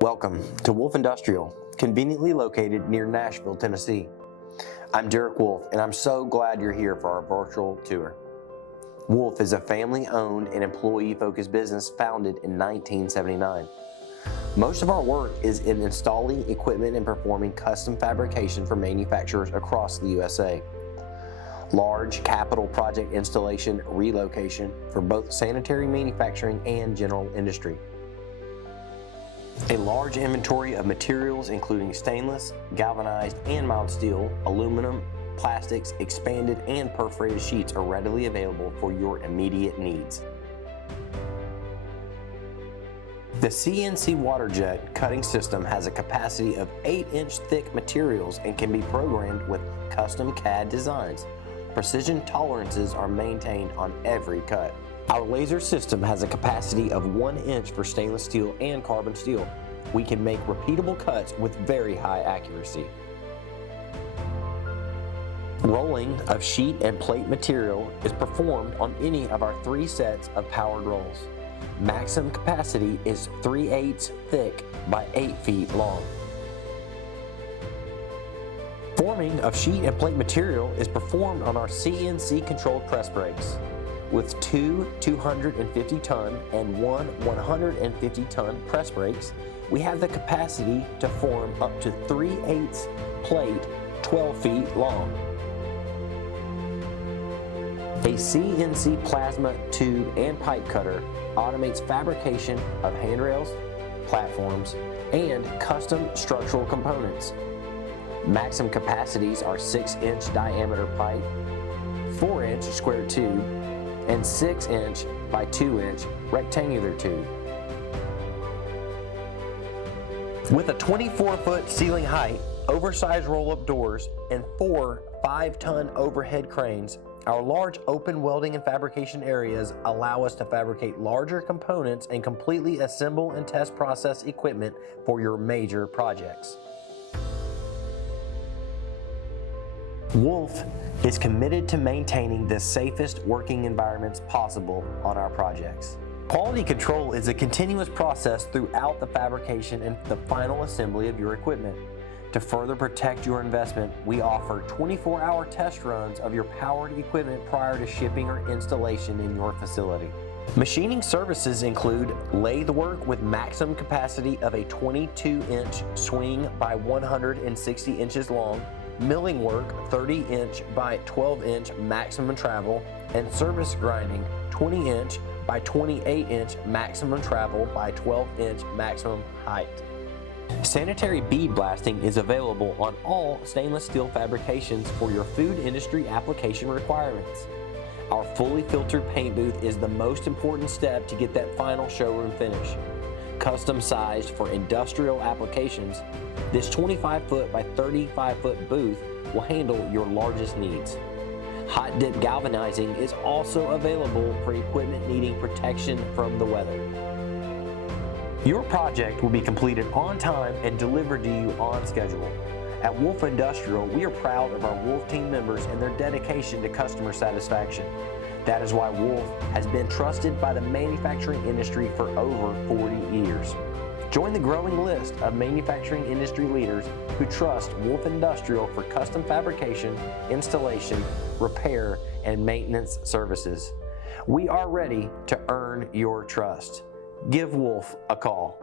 Welcome to Wolfe Industrial, conveniently located near Nashville, Tennessee. I'm Derek Wolfe, and I'm so glad you're here for our virtual tour. Wolfe is a family-owned and employee-focused business founded in 1979. Most of our work is in installing equipment and performing custom fabrication for manufacturers across the USA. Large capital project installation relocation for both sanitary manufacturing and general industry. A large inventory of materials including stainless, galvanized, and mild steel, aluminum, plastics, expanded, and perforated sheets are readily available for your immediate needs. The CNC water jet cutting system has a capacity of 8-inch thick materials and can be programmed with custom CAD designs. Precision tolerances are maintained on every cut. Our laser system has a capacity of 1 inch for stainless steel and carbon steel. We can make repeatable cuts with very high accuracy. Rolling of sheet and plate material is performed on any of our 3 sets of powered rolls. Maximum capacity is 3/8 thick by 8 feet long. Forming of sheet and plate material is performed on our CNC controlled press brakes. With 2 250-ton and 1 150-ton press brakes, we have the capacity to form up to 3/8 plate 12 feet long. A CNC plasma tube and pipe cutter automates fabrication of handrails, platforms, and custom structural components. Maximum capacities are 6-inch diameter pipe, 4-inch square tube, and 6-inch by 2-inch rectangular tube. With a 24-foot ceiling height, oversized roll-up doors, and 4 5-ton overhead cranes, our large open welding and fabrication areas allow us to fabricate larger components and completely assemble and test process equipment for your major projects. Wolfe is committed to maintaining the safest working environments possible on our projects. Quality control is a continuous process throughout the fabrication and the final assembly of your equipment. To further protect your investment, we offer 24-hour test runs of your powered equipment prior to shipping or installation in your facility. Machining services include lathe work with maximum capacity of a 22-inch swing by 160 inches long, milling work 30-inch by 12-inch maximum travel, and service grinding 20-inch by 28-inch maximum travel by 12-inch maximum height. Sanitary bead blasting is available on all stainless steel fabrications for your food industry application requirements. Our fully filtered paint booth is the most important step to get that final showroom finish. Custom sized for industrial applications, this 25-foot by 35-foot booth will handle your largest needs. Hot dip galvanizing is also available for equipment needing protection from the weather. Your project will be completed on time and delivered to you on schedule. At Wolfe Industrial, we are proud of our Wolfe team members and their dedication to customer satisfaction. That is why Wolfe has been trusted by the manufacturing industry for over 40 years. Join the growing list of manufacturing industry leaders who trust Wolfe Industrial for custom fabrication, installation, repair, and maintenance services. We are ready to earn your trust. Give Wolfe a call.